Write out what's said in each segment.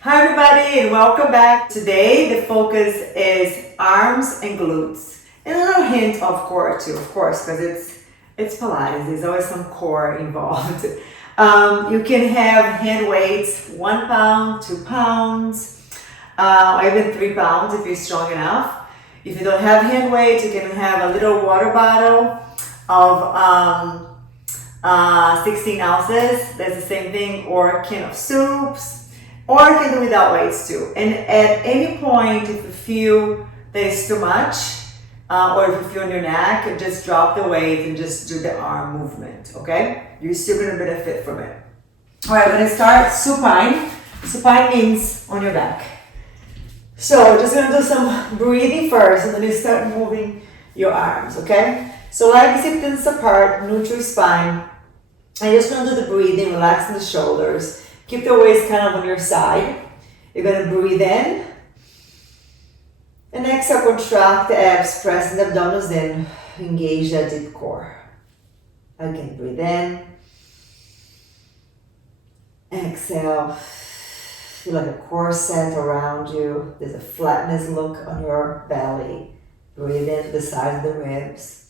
Hi everybody and welcome back. Today the focus is arms and glutes. And a little hint of core too, of course, because it's Pilates. There's always some core involved. You can have hand weights, 1 pound, 2 pounds, or even 3 pounds if you're strong enough. If you don't have hand weights, you can have a little water bottle of 16 ounces. That's the same thing, or a can of soups. Or you can do without weights too. And at any point, if you feel that it's too much, or if you feel in your neck, just drop the weight and just do the arm movement, okay? You're still gonna benefit from it. All right, we're gonna start supine. Supine means on your back. So just gonna do some breathing first, and then you start moving your arms, okay? So legs hips apart, neutral spine. And you're just gonna do the breathing, relaxing the shoulders. Keep the waist kind of on your side. You're gonna breathe in. And exhale, contract the abs, pressing the abdominals in. Engage that deep core. Again, breathe in. Exhale. Feel like a corset around you. There's a flatness look on your belly. Breathe into the sides of the ribs.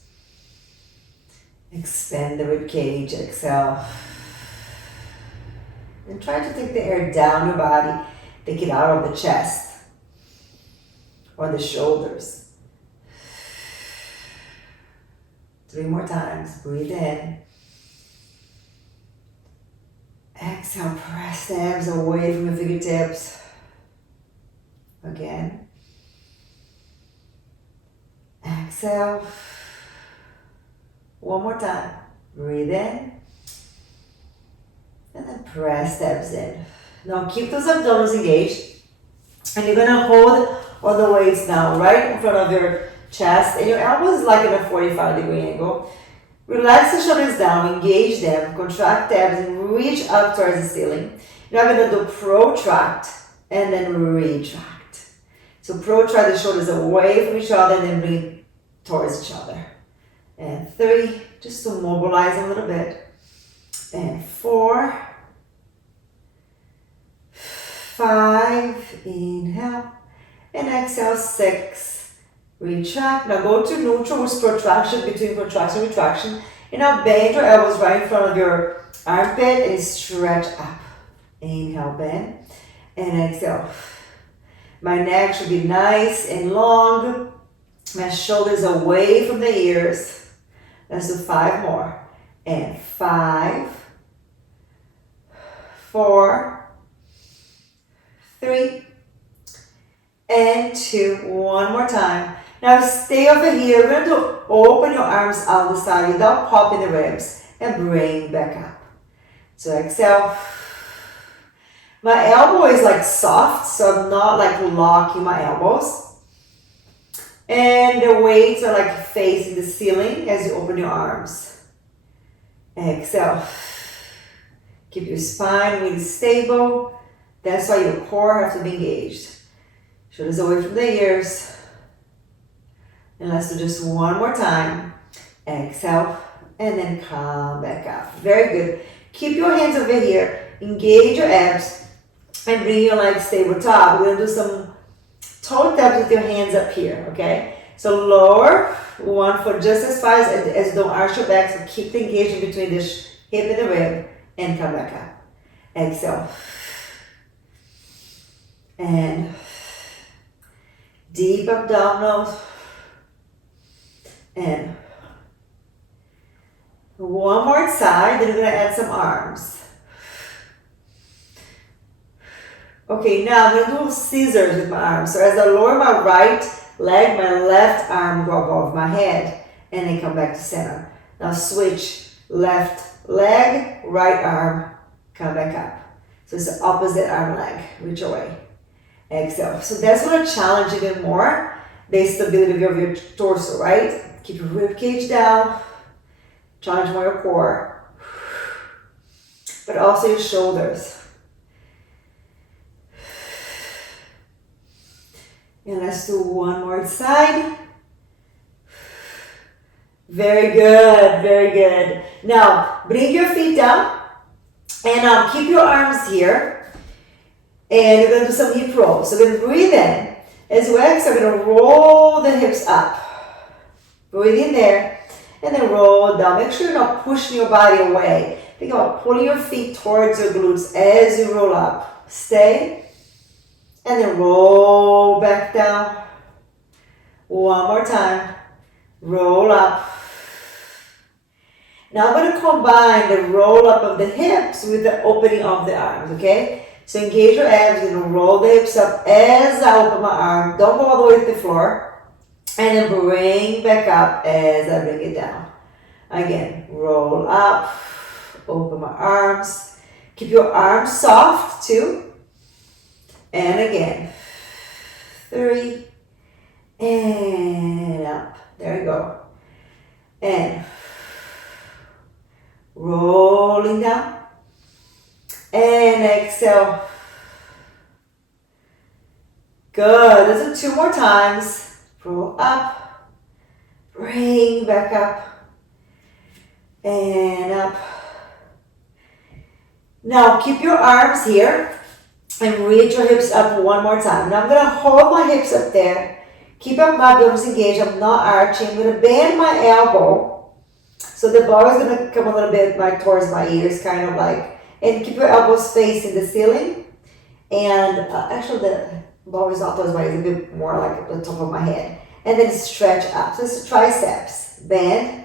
Expand the rib cage. Exhale. And try to take the air down your body. Take it out of the chest or the shoulders. 3 more times. Breathe in. Exhale, press the abs away from your fingertips. Again. Exhale. 1 more time. Breathe in. And then press the abs in. Now keep those abdominals engaged. And you're gonna hold all the weights down right in front of your chest. And your elbows like in a 45-degree angle. Relax the shoulders down, engage them, contract the abs and reach up towards the ceiling. You're now gonna do protract and then retract. So protract the shoulders away from each other and then bring towards each other. And 3, just to mobilize a little bit. And 4, 5, inhale, and exhale, 6, retract. Now go to neutral with protraction, between protraction and retraction. And now bend your elbows right in front of your armpit and stretch up. Inhale, bend, and exhale. My neck should be nice and long. My shoulders away from the ears. Let's do 5 more. And 5, 4, 3, and 2. 1 more time. Now stay over here. We're going to open your arms out the side without popping the ribs and bring back up. So exhale. My elbow is like soft, so I'm not like locking my elbows. And the weights are like facing the ceiling as you open your arms. Exhale. Keep your spine really stable. That's why your core has to be engaged. Shoulders away from the ears. And let's do just 1 more time. Exhale. And then come back up. Very good. Keep your hands over here. Engage your abs. And bring your legs stable top. We're going to do some toe taps with your hands up here. Okay? So lower 1 foot just as far as don't arch your back. So keep the engagement between the hip and the rib. And come back up. Exhale. And deep abdominals. And 1 more side. Then we're going to add some arms. Okay, now I'm going to do scissors with my arms. So as I lower my right leg, my left arm go above my head. And then come back to center. Now switch left leg, right arm, come back up. So it's the opposite arm leg, reach away. Exhale. So that's going to challenge even more the stability of your torso, right? Keep your rib cage down, challenge more your core, but also your shoulders. And let's do 1 more side. Very good, very good. Now, bring your feet down and keep your arms here. And we're gonna do some hip rolls. So we're gonna breathe in. As we exhale, we're gonna roll the hips up. Breathe in there, and then roll down. Make sure you're not pushing your body away. Think about pulling your feet towards your glutes as you roll up. Stay, and then roll back down. One more time. Roll up. Now I'm going to combine the roll up of the hips with the opening of the arms, okay? So engage your abs, and roll the hips up as I open my arm. Don't go all the way to the floor. And then bring back up as I bring it down. Again, roll up, open my arms. Keep your arms soft too. And again, 3, and up. There you go. And rolling down. And exhale. Good. Let's do 2 more times. Roll up, bring back up, and up. Now keep your arms here and reach your hips up one more time. Now I'm going to hold my hips up there. Keep up my abdominals engaged. I'm not arching. I'm going to bend my elbow. So the ball is going to come a little bit like towards my ears, kind of like. And keep your elbows facing the ceiling. And actually the ball is not towards my ears, a bit more like at the top of my head. And then stretch up. So it's triceps. Bend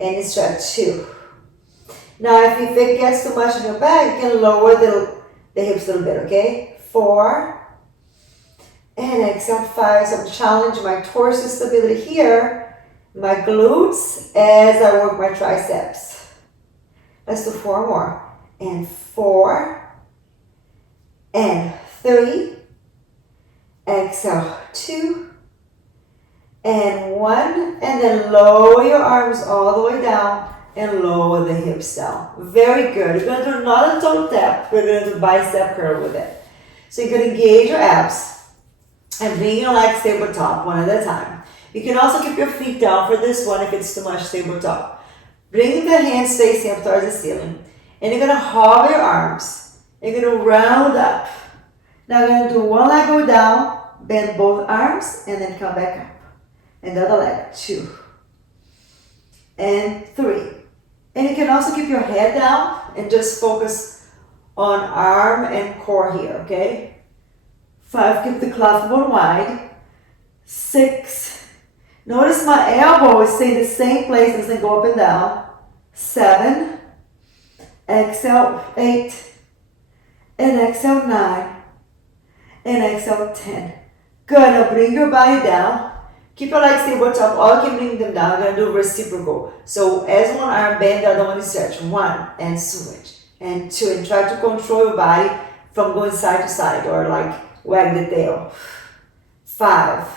and stretch 2. Now if it gets too much in your back, you can lower the hips a little bit, okay? 4. And exhale 5. So I'm challenging my torso stability here. My glutes as I work my triceps. Let's do 4 more. And 4. And 3. Exhale 2. And 1. And then lower your arms all the way down. And lower the hips down. Very good. You're going to do not a toe tap. We're going to do bicep curl with it. So you're going to engage your abs. And bring your legs tabletop one at a time. You can also keep your feet down for this one if it's too much tabletop. Bring the hands facing up towards the ceiling. And you're going to hover your arms. You're going to round up. Now you're going to do one leg go down. Bend both arms. And then come back up. And the other leg. 2. And 3. And you can also keep your head down and just focus on arm and core here, okay? 5, keep the collarbone wide. 6, notice my elbow is staying in the same place, doesn't go up and down. 7, exhale 8, and exhale 9, and exhale 10. Good, now bring your body down. Keep your legs tabletop, all keep bringing them down. We're going to do reciprocal. So as one arm bend, the other one is stretch. 1, and switch. And 2, and try to control your body from going side to side or like wag the tail. 5,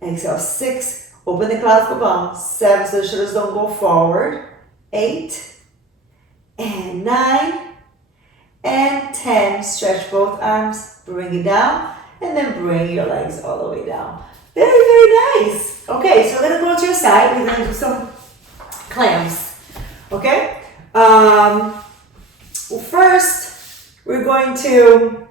exhale 6, open the clavicle bone. 7, so the shoulders don't go forward. 8, and 9, and 10. Stretch both arms, bring it down, and then bring your legs all the way down. Very, very nice. Okay, so we're going to go to your side. We're going to do some clams. Okay? Well, first, we're going to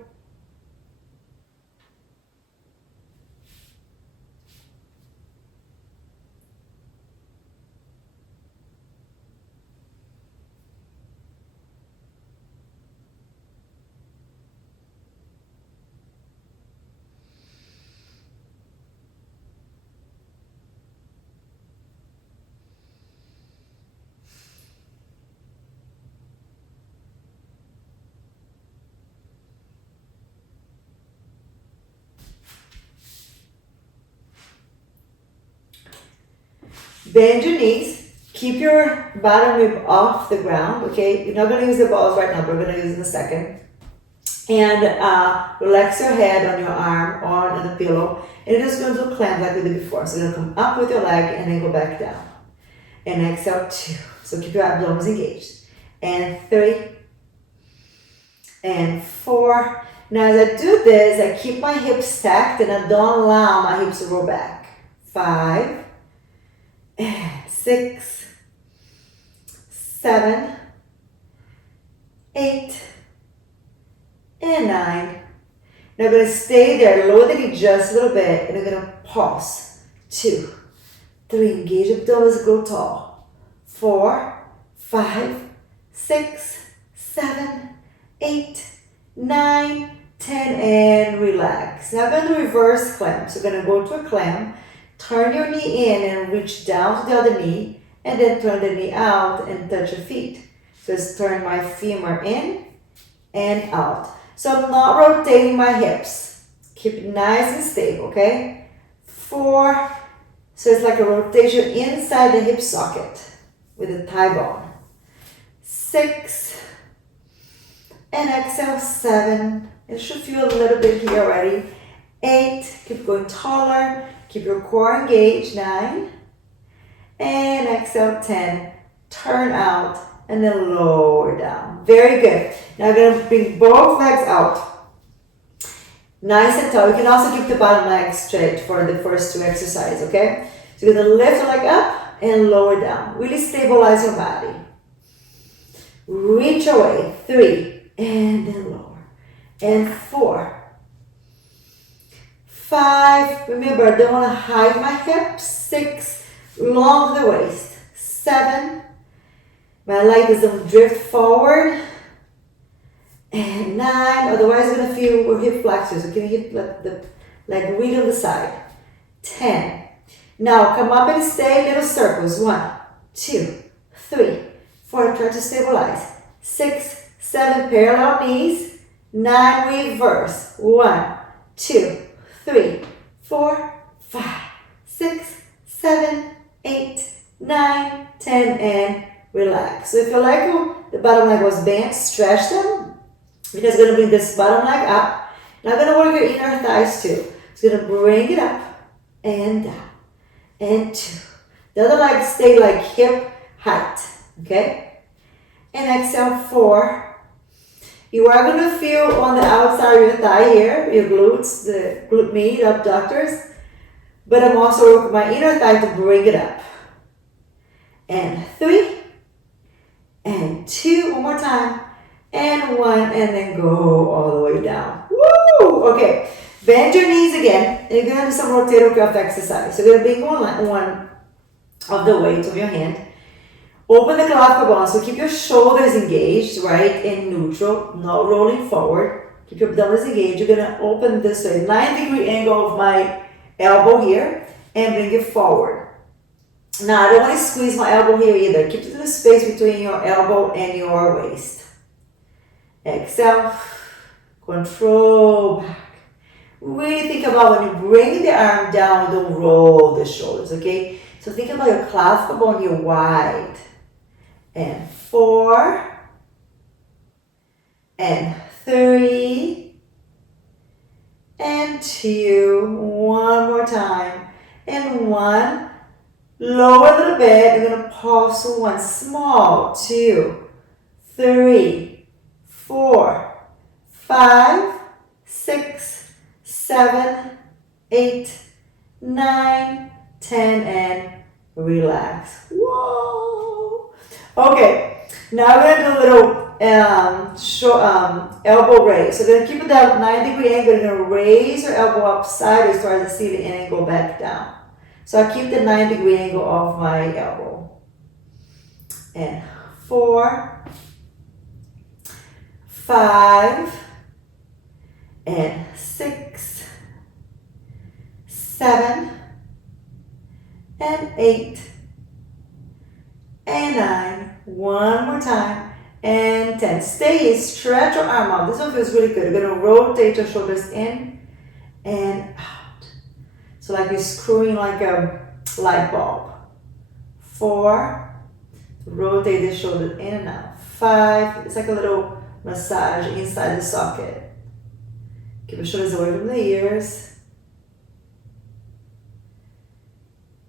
bend your knees, keep your bottom rib off the ground, okay? You're not going to use the balls right now, but we're going to use it in a second. And relax your head on your arm or on the pillow. And you're just going to do clams like we did before. So you're going to come up with your leg and then go back down. And exhale 2. So keep your abdominals engaged. And 3. And 4. Now as I do this, I keep my hips stacked and I don't allow my hips to roll back. 5. And 6, 7, 8, and 9, Now I'm going to stay there, lower the knee just a little bit, and I'm going to pause. 2, 3, engage abdominals, grow tall. 4, 5, 6, 7, 8, 9, 10, and relax. Now I'm going to reverse clamp. So we're going to go to a clamp, turn your knee in and reach down to the other knee, and then turn the knee out and touch your feet. So just turn my femur in and out. So I'm not rotating my hips. Keep it nice and stable, okay? 4, so it's like a rotation inside the hip socket with the thigh bone. 6, and exhale, 7. It should feel a little bit here already. 8, keep going taller. Keep your core engaged. 9, and exhale, 10. Turn out and then lower down. Very good. Now I'm going to bring both legs out. Nice and tall. You can also keep the bottom leg straight for the first 2 exercises, okay? So you're going to lift the leg up and lower down. Really stabilize your body. Reach away. 3, and then lower. And 4, 5, remember I don't want to hide my hips. 6, long the waist. 7, my leg doesn't drift forward. And 9, otherwise you're going to feel your hip flexors. You can hip the leg really on the side. 10, now come up and stay little circles. 1, 2, 3, 4, try to stabilize. 6, 7, parallel knees. 9, reverse. 1, 2, 3, 4, 5, 6, 7, 8, 9, 10, and relax. So if your leg, the bottom leg was bent, stretch them. We're just going to bring this bottom leg up. Now I'm going to work your inner thighs too. So you're going to bring it up and down and 2. The other leg stay like hip height, okay? And exhale, 4. You are going to feel on the outside of your thigh here, your glutes, the glute med, abductors. But I'm also working my inner thigh to bring it up. And 3, and 2, one more time, and 1, and then go all the way down. Woo! Okay, bend your knees again, and you're going to do some rotator cuff exercise. So you're going to bring one of the weight of your hand. Open the clavicle bone, so keep your shoulders engaged, right, in neutral, not rolling forward. Keep your abdominals engaged. You're going to open this way, 90-degree angle of my elbow here, and bring it forward. Now, I don't want to squeeze my elbow here either. Keep the space between your elbow and your waist. Exhale, control back. Really think about when you bring the arm down, don't roll the shoulders, okay? So think about your clavicle bone here wide. And 4, and 3, and 2, one more time, and 1, lower a little bit, you're going to pause for 1, small, 2, 3, 4, 5, 6, 7, 8, 9, 10, and relax. Whoa! Okay, now we're going to do a little elbow raise. So we're going to keep it down 90-degree angle. You're going to raise your elbow up sideways towards the ceiling and then go back down. So I keep the 90-degree angle of my elbow. And 4, 5, and 6, 7, and 8, and 9, one more time, and 10. Stay here, stretch your arm out. This one feels really good. You're going to rotate your shoulders in and out. So like you're screwing like a light bulb. 4, rotate the shoulder in and out. 5, it's like a little massage inside the socket. Keep your shoulders away from the ears.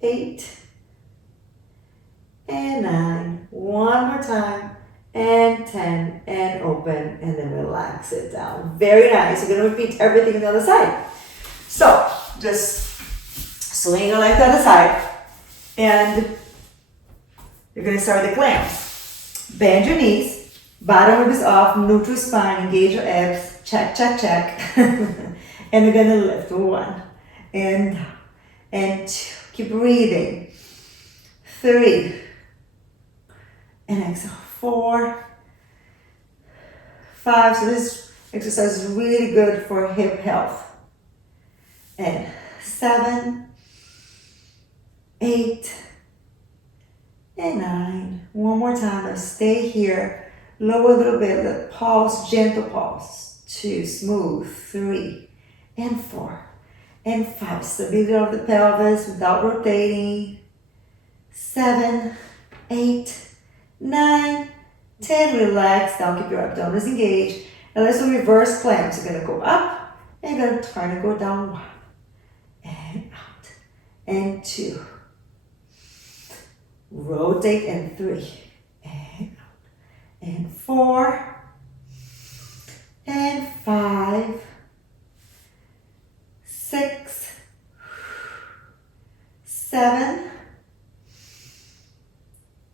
8, and 9, one more time, and 10, and open, and then relax it down. Very nice. You're going to repeat everything on the other side. So just swing your leg to the other side, and you're going to start with the clamp. Bend your knees, bottom rib is off, neutral spine, engage your abs, check, check, check. And we're gonna lift. 1 and 2. Keep breathing. 3 and exhale. 4, 5. So this exercise is really good for hip health. And 7, 8, and 9. One more time. Let's stay here. Lower a little bit. Let pulse, gentle pulse. 2, smooth. 3 and 4 and 5. Stability of the pelvis without rotating. 7, 8, 9, 10. Relax down. Keep your abdominals engaged. And let's do reverse planks. You're going to go up and you're going to try to go down. 1 and out. And 2. Rotate. And 3 and out. And 4 and 5, 6, 7,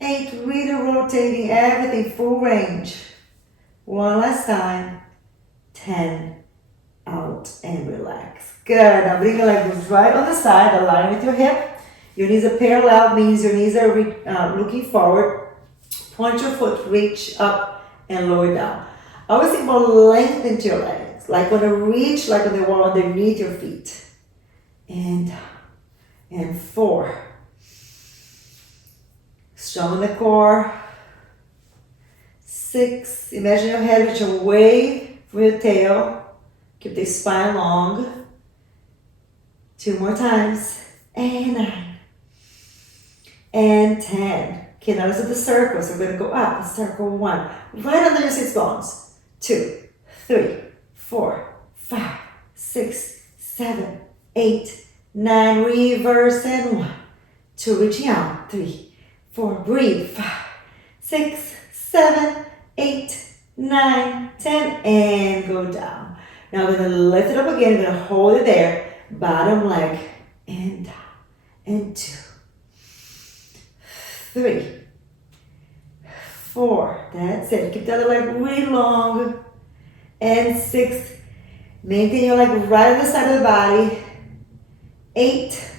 8. Really rotating everything full range. One last time. 10. Out and relax. Good. Now bring your legs right on the side, align with your hip. Your knees are parallel, means your knees are looking forward. Point your foot, reach up and lower down. I always think about lengthen to your legs, like when you reach, like on the wall underneath your feet. And 4. Strong in the core. 6. Imagine your head reaching away from your tail. Keep the spine long. 2 more times. And 9. And 10. Okay, now let's do the circle. So we're going to go up. Circle 1. Right under your sits bones. 2, 3, 4, 5, 6, 7, 8, 9. Reverse and 1. 2. Reaching out. 3, 4. Breathe. 5, 6, 7, 8, 9, 10. And go down. Now we're going to lift it up again. We're going to hold it there. Bottom leg. And down. And 2. 3, 4, that's it. Keep the other leg really long. And 6, maintain your leg right on the side of the body. 8,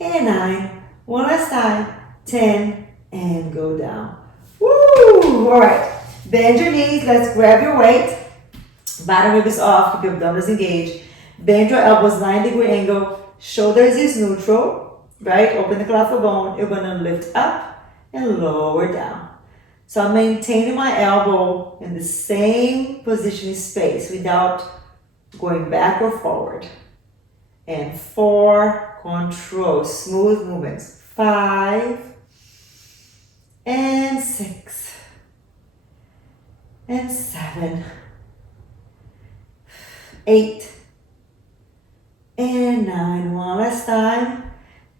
and 9, one last time. 10, and go down. Woo! All right, bend your knees. Let's grab your weight. Bottom rib is off. Keep your abdominals engaged. Bend your elbows 90-degree angle. Shoulders is neutral. Right? Open the collarbone. You're going to lift up and lower down. So I'm maintaining my elbow in the same position in space without going back or forward. And 4, control, smooth movements. 5, and 6, and 7, 8, and 9. One last time.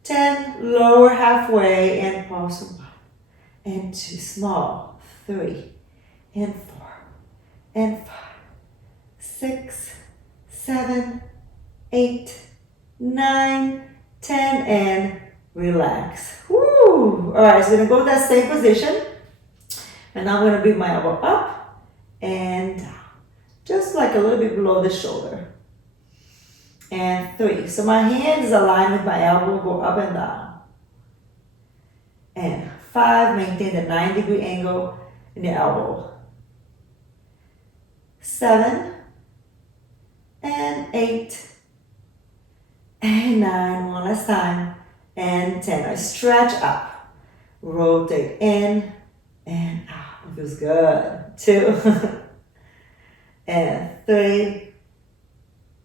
10, lower halfway and pause. 1 and 2, small. 3 and 4 and 5, 6, 7, 8, 9, 10, and relax. Woo! All right, so we're gonna go to that same position, and now I'm gonna bring my elbow up and down, just like a little bit below the shoulder. And 3. So my hand is aligned with my elbow, go up and down. And 5, maintain the 90-degree angle in the elbow. 7, and 8, and 9, one last time. And 10, I stretch up. Rotate in and out. It feels good. 2, and 3.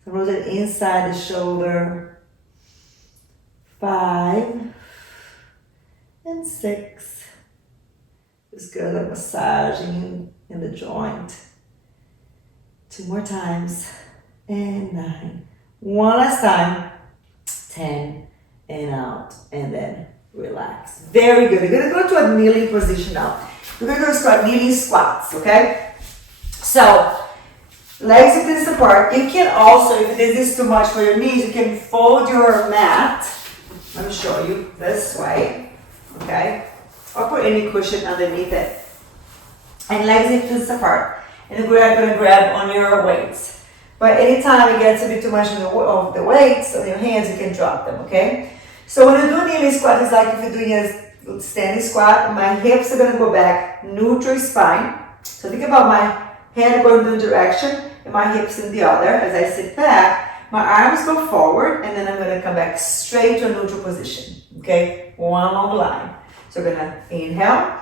So rotate inside the shoulder. 5, and 6. It's good, like massaging in the joint. 2 more times. And 9. One last time. 10. And out. And then relax. Very good. We're going to go to a kneeling position now. We're going to start kneeling squats, okay? So, legs are this apart. You can also, if this is too much for your knees, you can fold your mat. Let me show you this way, okay? Or put any cushion underneath it. And legs are this apart. And we're going to grab on your weights. But anytime it gets a bit too much of the weights on your hands, you can drop them, okay? So when you do a kneeling squat, it's like if you're doing a standing squat, my hips are gonna go back, neutral spine. So think about my head going in one direction and my hips in the other. As I sit back, my arms go forward and then I'm gonna come back straight to a neutral position, okay? One long line. So we're gonna inhale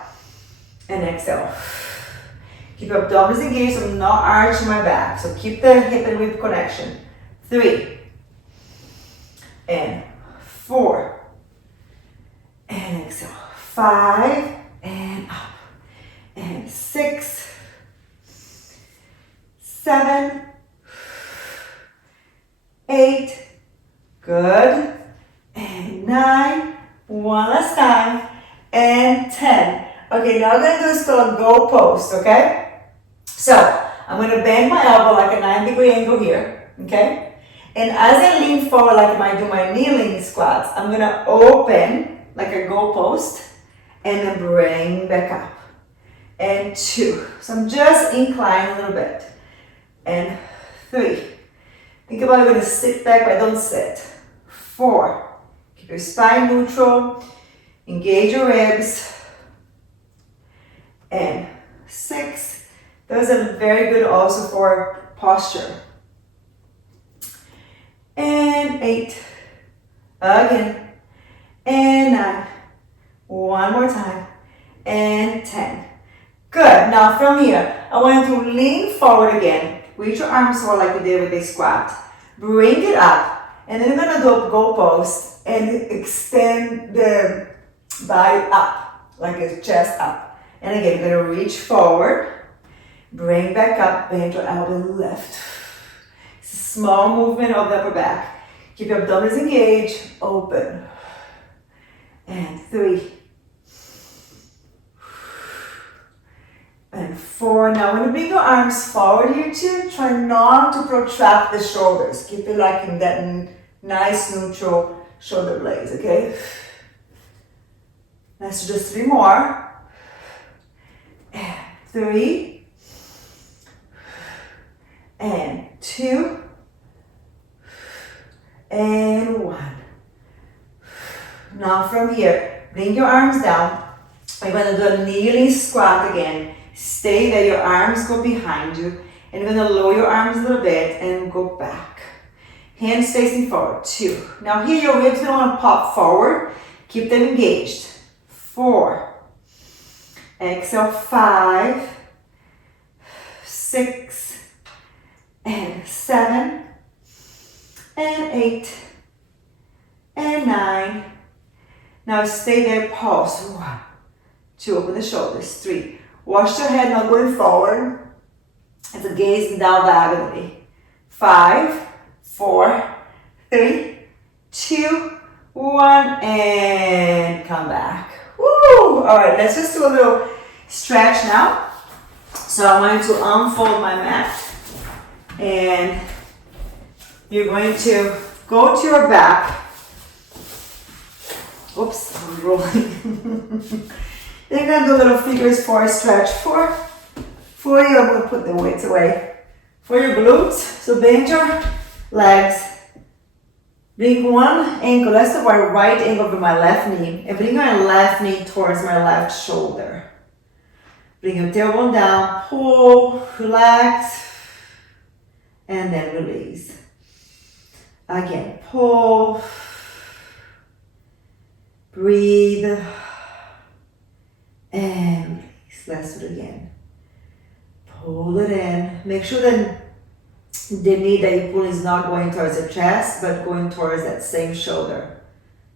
and exhale. Keep your abdominals engaged, so I'm not arching my back. So keep the hip and rib connection. 3 and 4 and exhale. 5 and up and 6, 7, 8, good, and 9, one last time, and 10. Okay, now I'm gonna do this called goal post, okay? So, I'm gonna bend my elbow like a 90-degree angle here, okay? And as I lean forward like I do my kneeling squats, I'm gonna open like a goal post and then bring back up. And 2. So I'm just inclined a little bit. And 3. Think about it, you're gonna sit back, but don't sit. 4. Keep your spine neutral. Engage your ribs. And 6. Those are very good also for posture. And 8. Again. And 9. One more time. And 10. Good. Now from here, I want you to lean forward again. Reach your arms forward like we did with a squat. Bring it up. And then we're going to do a goal post and extend the body up, like a chest up. And again, you're going to reach forward. Bring back up, bend your elbow left. It's a small movement of the upper back. Keep your abdominals engaged, open. And 3. And 4. Now, when you bring your arms forward here too, try not to protract the shoulders. Keep it like in that nice neutral shoulder blades, okay? Let's do just 3 more. And 3. And 2. And 1. Now from here, bring your arms down. We're going to do a kneeling squat again. Stay there, your arms go behind you. And you're going to lower your arms a little bit and go back. Hands facing forward. 2. Now here your ribs don't want to pop forward. Keep them engaged. 4. Exhale. 5. 6. And 7. And 8. And 9. Now stay there, pause. 1. 2, open the shoulders. 3. Wash your head, not going forward. It's a gaze down diagonally. 5, 4, 3, 2, 1, and come back. Woo! All right, let's just do a little stretch now. So I want you to unfold my mat. And you're going to go to your back. Oops, I'm rolling. Then you're going to do little figures for a stretch for you. I'm going to put the weights away. For your glutes, so bend your legs. Bring one ankle, let's do our right ankle over my left knee. And bring my left knee towards my left shoulder. Bring your tailbone down, pull, relax, and then release. Again, pull, breathe, and release. Let's do it again. Pull it in. Make sure that the knee that you pull is not going towards the chest, but going towards that same shoulder.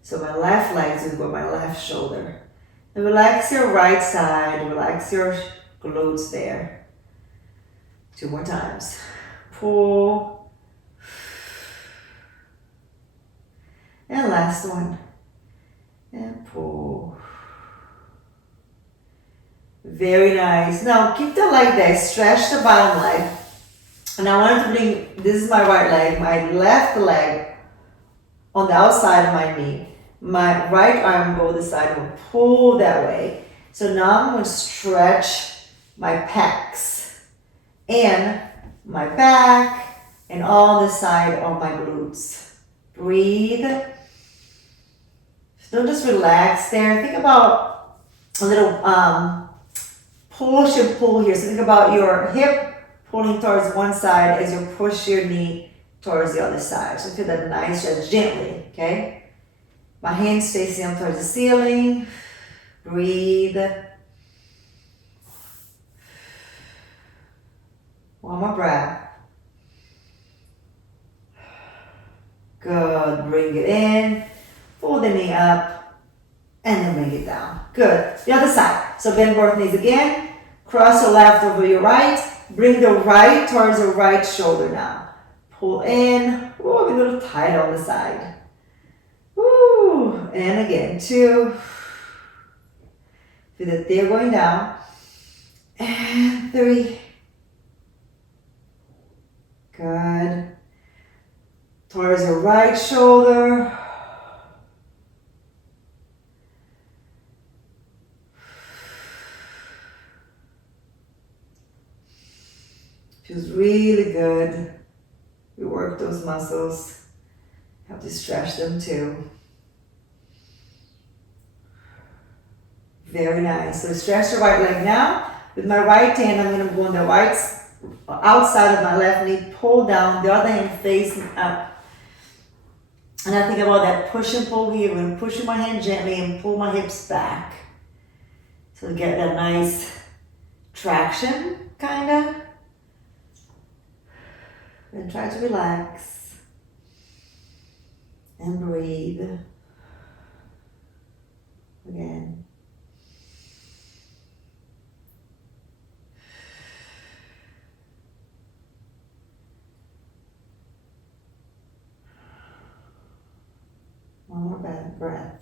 So my left leg is going to go my left shoulder. And relax your right side, relax your glutes there. 2 more times. Pull. And last one. And pull. Very nice. Now keep the leg there. Stretch the bottom leg. And I want to bring, this is my right leg, my left leg on the outside of my knee. My right arm go this side and pull that way. So now I'm going to stretch my pecs and my back, and on the side of my glutes. Breathe. Don't just relax there. Think about a little push and pull here. So think about your hip pulling towards one side as you push your knee towards the other side. So feel that nice stretch gently, okay? My hands facing up towards the ceiling. Breathe. One more breath. Good. Bring it in. Pull the knee up. And then bring it down. Good. The other side. So bend both knees again. Cross your left over your right. Bring the right towards the right shoulder now. Pull in. Ooh, a little tight on the side. Ooh. And again. 2. Feel that they're going down. And 3. Good. Towards your right shoulder. Feels really good. We work those muscles. Have to stretch them too. Very nice. So stretch the right leg now. With my right hand, I'm going to go on the right outside of my left knee, pull down, the other hand facing up. And I think about that push and pull here. I'm going to push my hand gently and pull my hips back. So get that nice traction, kind of. And try to relax. And breathe. Again. One more breath.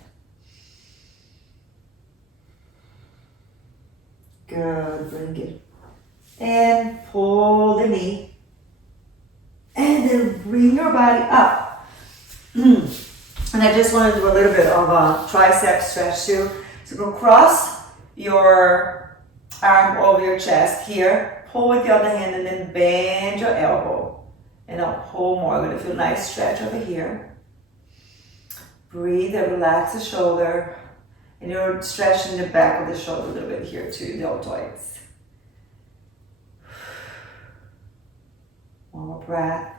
Good, bring it. And pull the knee. And then bring your body up. And I just want to do a little bit of a tricep stretch too. So go cross your arm over your chest here. Pull with the other hand and then bend your elbow. And I'll pull more. I'm going to feel a nice stretch over here. Breathe and relax the shoulder. And you're stretching the back of the shoulder a little bit here too, the deltoids. One more breath.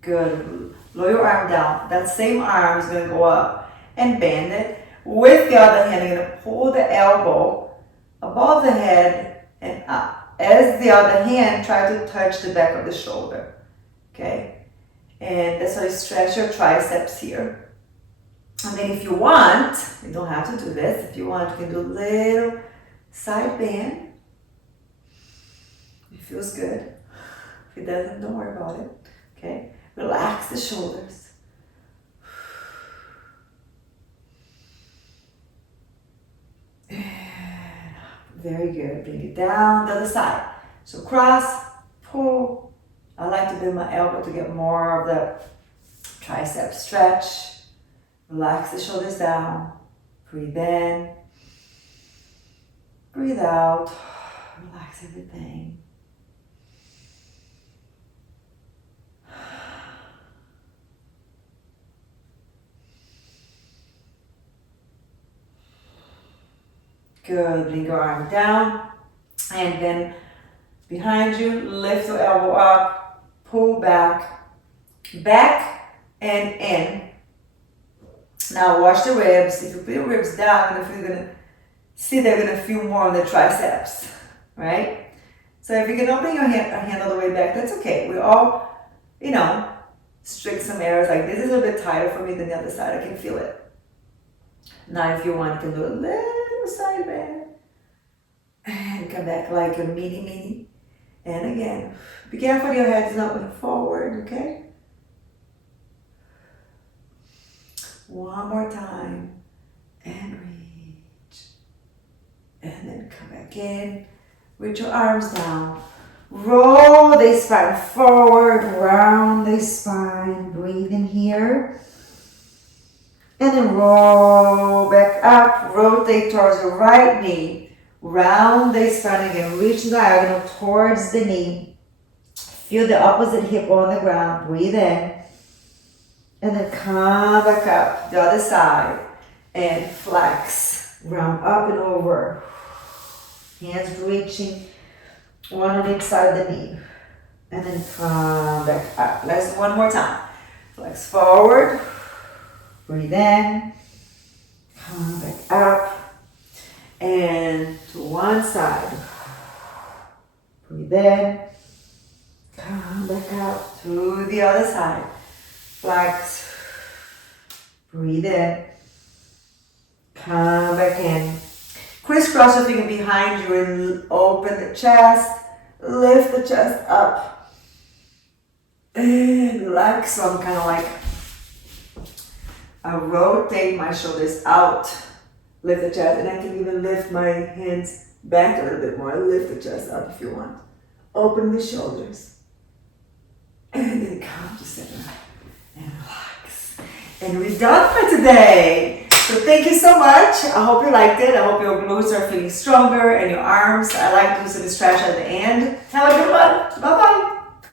Good. Lower your arm down. That same arm is going to go up and bend it. With the other hand, you're going to pull the elbow above the head and up. As the other hand, try to touch the back of the shoulder. Okay? And that's how you stretch your triceps here. And then if you want, you don't have to do this. If you want, you can do a little side bend. It feels good. If it doesn't, don't worry about it. Okay? Relax the shoulders. And very good. Bring it down the other side. So cross, pull. I like to bend my elbow to get more of the tricep stretch. Relax the shoulders down. Breathe in. Breathe out. Relax everything. Good. Bring your arm down. And then behind you, lift your elbow up. Pull back, back and in. Now watch the ribs. If you put your ribs down, you're gonna see they're gonna feel more on the triceps, right? So if you can open your hand all the way back, that's okay. We all, strict some areas like this is a little bit tighter for me than the other side. I can feel it. Now if you want, you can do a little side bend and come back like a mini. And again, be careful your head's not going forward, okay? One more time. And reach. And then come back in. Reach your arms down. Roll the spine forward, round the spine. Breathe in here. And then roll back up. Rotate towards your right knee. Round the spine again. Reach diagonal towards the knee. Feel the opposite hip on the ground. Breathe in. And then come back up the other side. And flex. Round up and over. Hands reaching. One on each side of the knee. And then come back up. Let's do one more time. Flex forward. Breathe in. Come back up. And to one side. Breathe in. Come back out to the other side. Flex. Breathe in. Come back in. Crisscross your finger behind you and open the chest. Lift the chest up. And relax. So I'm kind of like, I rotate my shoulders out. Lift the chest, and I can even lift my hands back a little bit more. Lift the chest up if you want. Open the shoulders. And then come to center. And relax. And we're done for today. So thank you so much. I hope you liked it. I hope your glutes are feeling stronger and your arms. I like to do some stretch at the end. Have a good one. Bye-bye.